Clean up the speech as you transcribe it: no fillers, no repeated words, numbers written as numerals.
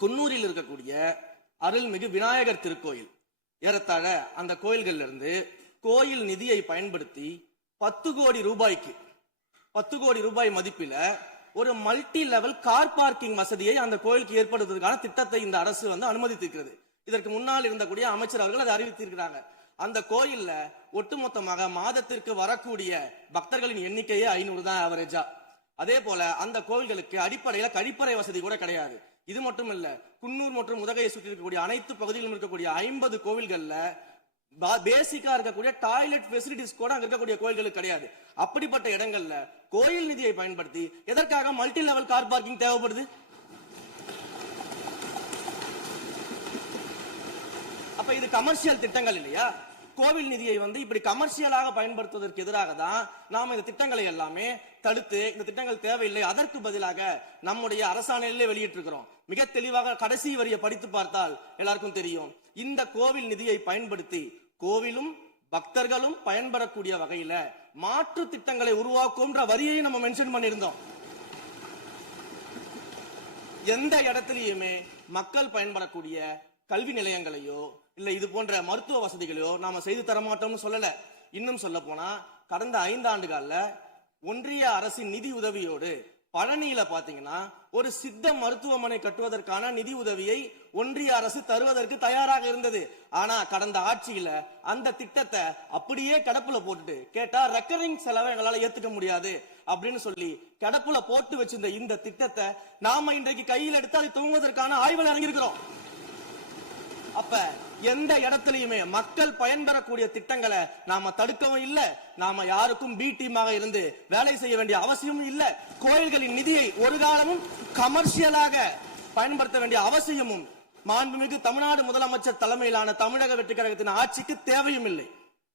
குன்னூரில் இருக்கக்கூடிய அருள்மிகு விநாயகர் திருக்கோயில் ஏறத்தாழ அந்த கோயில்கள்ல இருந்து கோயில் நிதியை பயன்படுத்தி 10 கோடி ரூபாய்க்கு 10 கோடி ரூபாய் மதிப்பில ஒரு மல்டி லெவல் கார் பார்க்கிங் வசதியை அந்த கோயிலுக்கு ஏற்படுத்துவதற்கான திட்டத்தை இந்த அரசு அனுமதித்திருக்கிறது. இதற்கு முன்னால் இருந்தக்கூடிய அமைச்சர் அவர்கள் அதை அறிவித்திருக்கிறாங்க. அந்த கோயில்ல ஒட்டுமொத்தமாக மாதத்திற்கு வரக்கூடிய பக்தர்களின் எண்ணிக்கையே 500 தான் ஆவரேஜா. அதே போல அந்த கோயில்களுக்கு அடிப்படையில கழிப்பறை வசதி கூட கிடையாது. இது மட்டும் இல்ல, குன்னூர் மற்றும் உதகையை சுற்றி இருக்கக்கூடிய அனைத்து பகுதிகளிலும் இருக்கக்கூடிய 50 கோவில்கள்ல பேசிக்கா இருக்கக்கூடிய டாய்லெட் ஃபெசிலிட்டிஸ் கூட அங்க இருக்கக்கூடிய கோயில்களுக்கு கிடையாது. அப்படிப்பட்ட இடங்கள்ல கோயில் நிதியை பயன்படுத்தி எதற்காக மல்டி லெவல் கார் பார்க்கிங் தேவைப்படுது? அப்ப இது கமர்ஷியல் திட்டங்கள் இல்லையா? கோவில் நிதியை இப்படி கமர்ஷியலாக பயன்படுத்துவதற்கு எதிராக தான் நாம இந்த திட்டங்களை எல்லாமே தடுத்து இந்த திட்டங்கள் தேவையில்லை, அதற்கு பதிலாக நம்முடைய அரசாணையிலே வெளியிட்டிருக்கிறோம். மிக தெளிவாக கடைசி வரியை படித்து பார்த்தால் எல்லாருக்கும் தெரியும். இந்த கோவில் நிதியை பயன்படுத்தி கோவிலும் பக்தர்களும் பயன்பெறக்கூடிய வகையில மாற்று திட்டங்களை உருவாக்கும் வரியை நம்ம மென்ஷன் பண்ணியிருந்தோம். எந்த இடத்திலேயுமே மக்கள் பயன்படக்கூடிய கல்வி நிலையங்களையோ இல்ல இது போன்ற மருத்துவ வசதிகளையோ நாம செய்து தர மாட்டோம்னு சொல்லல. இன்னும் சொல்ல போனா கடந்த 5 ஆண்டுகள்ல ஒன்றிய அரசின் நிதி உதவியோடு பழனியில பாத்தீங்கன்னா ஒரு சித்த மருத்துவமனை கட்டுவதற்கான நிதி உதவியை ஒன்றிய அரசு தருவதற்கு தயாராக இருந்தது. ஆனா கடந்த ஆட்சியில அந்த திட்டத்தை அப்படியே கடப்புல போட்டுட்டு கேட்டா ரெக்கரிங் செலவை எங்களால ஏத்துக்க முடியாது அப்படின்னு சொல்லி கடப்புல போட்டு வச்சிருந்த இந்த திட்டத்தை நாம இன்றைக்கு கையில் எடுத்து அதை துவங்குவதற்கான ஆய்வில் இறங்கியிருக்கிறோம். அப்ப எந்த இடத்திலையுமே மக்கள் பயன்பெறக்கூடிய திட்டங்களை நாம தடுக்கவும் இல்ல, நாம யாருக்கும் பி டீமாக இருந்து வேலை செய்ய வேண்டிய அவசியமும் இல்ல. கோயில்களின் நிதியை ஒரு காலமும் கமர்ஷியலாக பயன்படுத்த வேண்டிய அவசியமும் மாண்புமிகு தமிழ்நாடு முதலமைச்சர் தலைமையிலான தமிழக வெற்றி கழகத்தின் ஆட்சிக்கு தேவையும் இல்லை.